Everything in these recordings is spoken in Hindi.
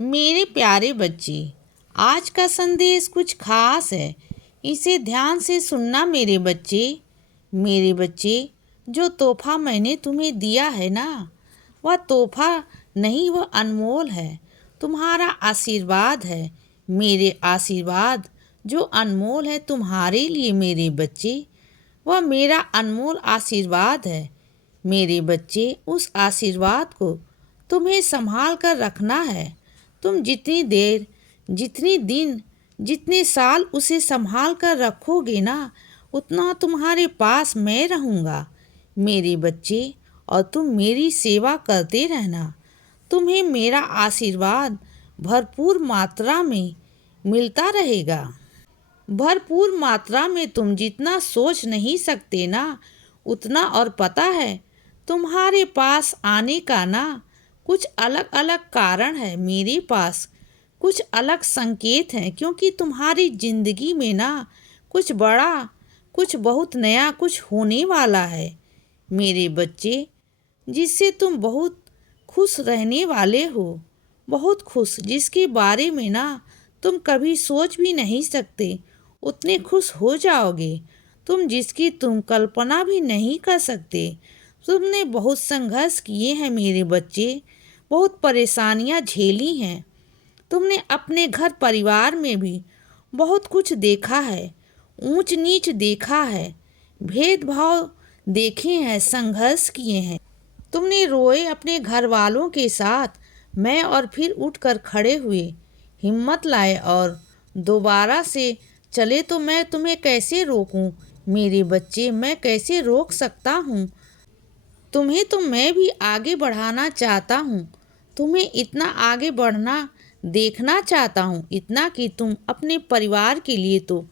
मेरे प्यारे बच्चे, आज का संदेश कुछ खास है। इसे ध्यान से सुनना मेरे बच्चे। मेरे बच्चे, जो तोहफा मैंने तुम्हें दिया है ना, वह तोहफा नहीं, वह अनमोल है। तुम्हारा आशीर्वाद है। मेरे आशीर्वाद जो अनमोल है तुम्हारे लिए मेरे बच्चे, वह मेरा अनमोल आशीर्वाद है। मेरे बच्चे, उस आशीर्वाद को तुम्हें संभाल कर रखना है। तुम जितनी देर, जितनी दिन, जितने साल उसे संभाल कर रखोगे ना, उतना तुम्हारे पास मैं रहूँगा मेरे बच्चे। और तुम मेरी सेवा करते रहना। तुम्हें मेरा आशीर्वाद भरपूर मात्रा में मिलता रहेगा। भरपूर मात्रा में तुम जितना सोच नहीं सकते ना, उतना। और पता है, तुम्हारे पास आने का ना कुछ अलग अलग कारण है। मेरे पास कुछ अलग संकेत हैं, क्योंकि तुम्हारी जिंदगी में ना कुछ बड़ा, कुछ बहुत नया कुछ होने वाला है मेरे बच्चे, जिससे तुम बहुत खुश रहने वाले हो। बहुत खुश, जिसके बारे में ना तुम कभी सोच भी नहीं सकते, उतने खुश हो जाओगे तुम, जिसकी तुम कल्पना भी नहीं कर सकते। तुमने बहुत संघर्ष किए हैं मेरे बच्चे, बहुत परेशानियां झेली हैं। तुमने अपने घर परिवार में भी बहुत कुछ देखा है, ऊंच नीच देखा है, भेदभाव देखे हैं, संघर्ष किए हैं। तुमने रोए अपने घर वालों के साथ, मैं और फिर उठकर खड़े हुए, हिम्मत लाए और दोबारा से चले। तो मैं तुम्हें कैसे रोकूं मेरे बच्चे, मैं कैसे रोक सकता हूँ तुम्हें। तो मैं भी आगे बढ़ाना चाहता हूँ, तुम्हें इतना आगे बढ़ना देखना चाहता हूँ, इतना कि तुम अपने परिवार के लिए तो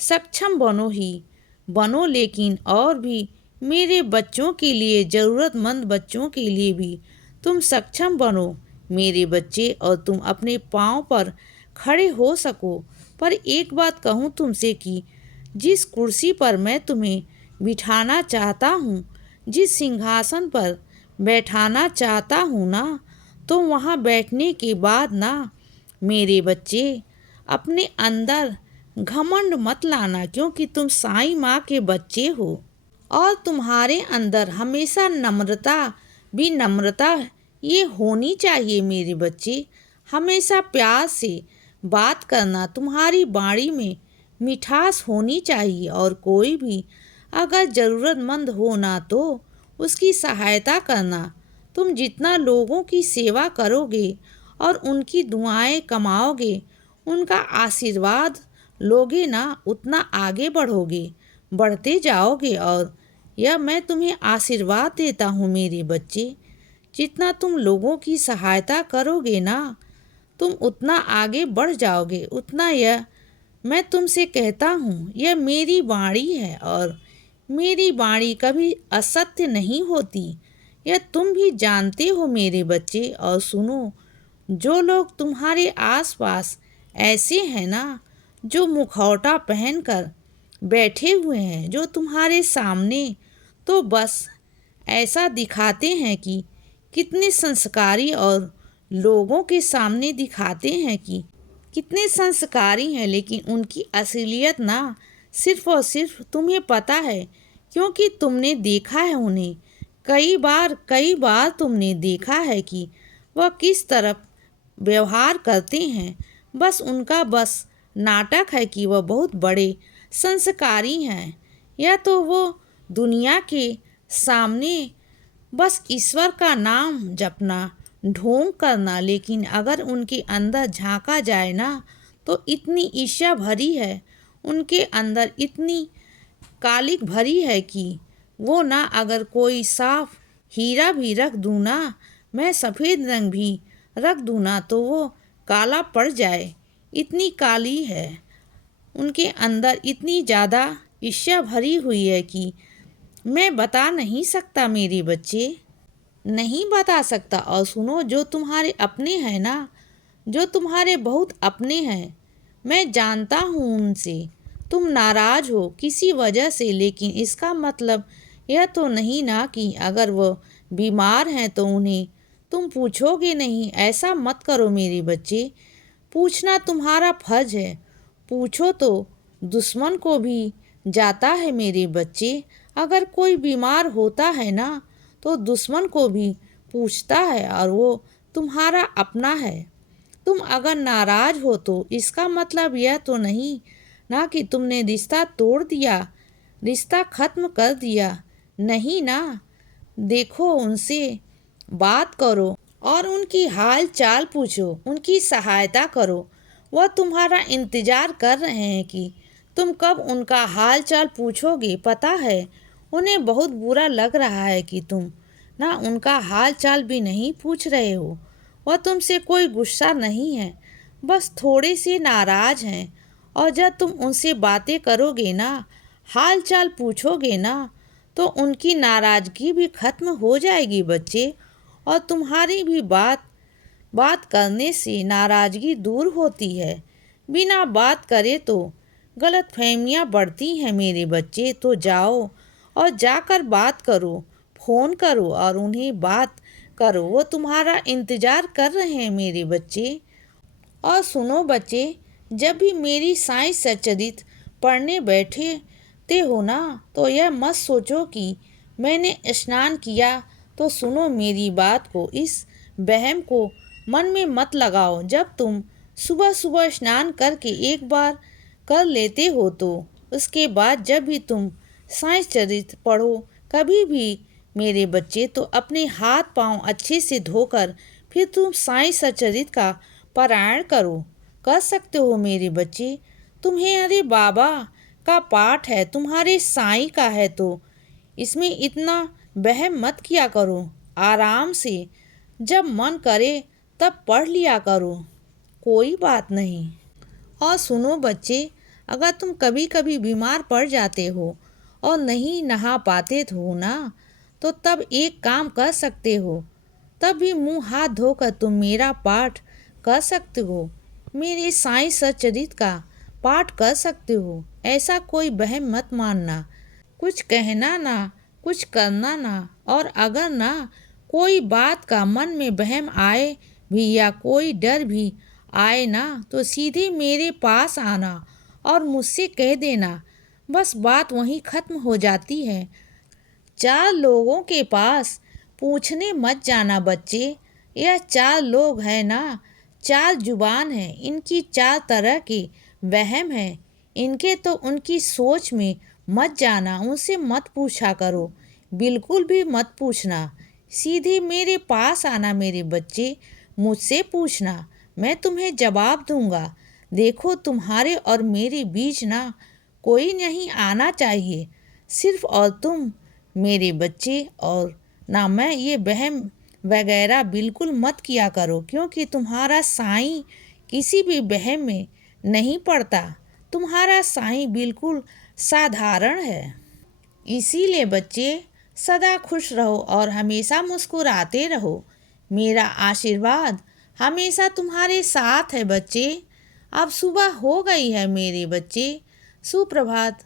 सक्षम बनो ही बनो, लेकिन और भी मेरे बच्चों के लिए, ज़रूरतमंद बच्चों के लिए भी तुम सक्षम बनो मेरे बच्चे, और तुम अपने पाँव पर खड़े हो सको। पर एक बात कहूँ तुमसे कि जिस कुर्सी पर मैं तुम्हें बिठाना चाहता हूँ, जिस सिंहासन पर बैठाना चाहता हूँ ना, तो वहाँ बैठने के बाद ना मेरे बच्चे, अपने अंदर घमंड मत लाना, क्योंकि तुम साईं माँ के बच्चे हो। और तुम्हारे अंदर हमेशा नम्रता, भी नम्रता ये होनी चाहिए मेरे बच्चे। हमेशा प्यार से बात करना, तुम्हारी वाणी में मिठास होनी चाहिए। और कोई भी अगर ज़रूरतमंद हो ना, तो उसकी सहायता करना। तुम जितना लोगों की सेवा करोगे और उनकी दुआएं कमाओगे, उनका आशीर्वाद लोगे ना, उतना आगे बढ़ोगे, बढ़ते जाओगे। और यह मैं तुम्हें आशीर्वाद देता हूँ मेरे बच्चे। जितना तुम लोगों की सहायता करोगे ना, तुम उतना आगे बढ़ जाओगे, उतना। यह मैं तुमसे कहता हूँ, यह मेरी वाणी है, और मेरी वाणी कभी असत्य नहीं होती। यह तुम भी जानते हो मेरे बच्चे। और सुनो, जो लोग तुम्हारे आसपास ऐसे हैं ना, जो मुखौटा पहनकर बैठे हुए हैं, जो तुम्हारे सामने तो बस ऐसा दिखाते हैं कि कितने संस्कारी, और लोगों के सामने दिखाते हैं कि कितने संस्कारी हैं, लेकिन उनकी असलियत ना सिर्फ और सिर्फ तुम्हें पता है, क्योंकि तुमने देखा है उन्हें कई बार तुमने देखा है कि वह किस तरफ व्यवहार करते हैं। बस उनका बस नाटक है कि वह बहुत बड़े संस्कारी हैं। या तो वो दुनिया के सामने बस ईश्वर का नाम जपना, ढोंग करना, लेकिन अगर उनके अंदर झांका जाए ना, तो इतनी ईर्ष्या भरी है उनके अंदर, इतनी कालिक भरी है कि वो ना, अगर कोई साफ हीरा भी रख दूँ ना, मैं सफ़ेद रंग भी रख दूँ ना, तो वो काला पड़ जाए, इतनी काली है उनके अंदर। इतनी ज़्यादा ईर्ष्या भरी हुई है कि मैं बता नहीं सकता मेरे बच्चे, नहीं बता सकता। और सुनो, जो तुम्हारे अपने हैं ना, जो तुम्हारे बहुत अपने हैं, मैं जानता हूँ उनसे तुम नाराज हो किसी वजह से, लेकिन इसका मतलब यह तो नहीं ना कि अगर वो बीमार हैं तो उन्हें तुम पूछोगे नहीं, ऐसा मत करो मेरे बच्चे। पूछना तुम्हारा फर्ज है। पूछो तो दुश्मन को भी जाता है मेरे बच्चे। अगर कोई बीमार होता है ना तो दुश्मन को भी पूछता है और वो तुम्हारा अपना है। तुम अगर नाराज हो तो इसका मतलब यह तो नहीं ना कि तुमने रिश्ता तोड़ दिया, रिश्ता खत्म कर दिया। नहीं ना। देखो, उनसे बात करो और उनकी हाल चाल पूछो, उनकी सहायता करो। वह तुम्हारा इंतजार कर रहे हैं कि तुम कब उनका हाल चाल पूछोगे। पता है, उन्हें बहुत बुरा लग रहा है कि तुम ना उनका हाल चाल भी नहीं पूछ रहे हो। वह तुमसे कोई गुस्सा नहीं है, बस थोड़े से नाराज हैं। और जब तुम उनसे बातें करोगे ना, हाल चाल पूछोगे ना, तो उनकी नाराज़गी भी खत्म हो जाएगी बच्चे। और तुम्हारी भी बात बात करने से नाराज़गी दूर होती है। बिना बात करे तो गलतफहमियाँ बढ़ती हैं मेरे बच्चे। तो जाओ और जाकर बात करो, फ़ोन करो और उन्हें बात करो। वो तुम्हारा इंतज़ार कर रहे हैं मेरे बच्चे। और सुनो बच्चे, जब भी मेरी साइंस सच्चरित पढ़ने बैठते हो ना, तो यह मत सोचो कि मैंने स्नान किया। तो सुनो मेरी बात को, इस वहम को मन में मत लगाओ। जब तुम सुबह सुबह स्नान करके एक बार कर लेते हो तो उसके बाद जब भी तुम साइंस चरित्र पढ़ो कभी भी मेरे बच्चे, तो अपने हाथ पांव अच्छे से धोकर फिर तुम साईं सचरित का पारायण करो। कर सकते हो मेरे बच्चे। तुम्हें अरे बाबा का पाठ है, तुम्हारे साईं का है, तो इसमें इतना वहम मत किया करो। आराम से जब मन करे तब पढ़ लिया करो, कोई बात नहीं। और सुनो बच्चे, अगर तुम कभी कभी बीमार पड़ जाते हो और नहीं नहा पाते हो ना, तो तब एक काम कर सकते हो। तब भी मुंह हाथ धोकर तुम मेरा पाठ कर सकते हो, मेरे साईं सचरित का पाठ कर सकते हो। ऐसा कोई वहम मत मानना, कुछ कहना ना, कुछ करना ना। और अगर ना कोई बात का मन में वहम आए भी या कोई डर भी आए ना, तो सीधे मेरे पास आना और मुझसे कह देना। बस बात वहीं ख़त्म हो जाती है। चार लोगों के पास पूछने मत जाना बच्चे। यह चार लोग हैं ना, चार जुबान है, इनकी चार तरह के वहम है। इनके तो उनकी सोच में मत जाना, उनसे मत पूछा करो, बिल्कुल भी मत पूछना। सीधे मेरे पास आना मेरे बच्चे, मुझसे पूछना, मैं तुम्हें जवाब दूंगा। देखो, तुम्हारे और मेरे बीच ना कोई नहीं आना चाहिए, सिर्फ और तुम मेरे बच्चे। और ना मैं ये वहम वगैरह बिल्कुल मत किया करो, क्योंकि तुम्हारा साईं किसी भी वहम में नहीं पड़ता। तुम्हारा साईं बिल्कुल साधारण है। इसीलिए बच्चे, सदा खुश रहो और हमेशा मुस्कुराते रहो। मेरा आशीर्वाद हमेशा तुम्हारे साथ है बच्चे। अब सुबह हो गई है मेरे बच्चे। सुप्रभात।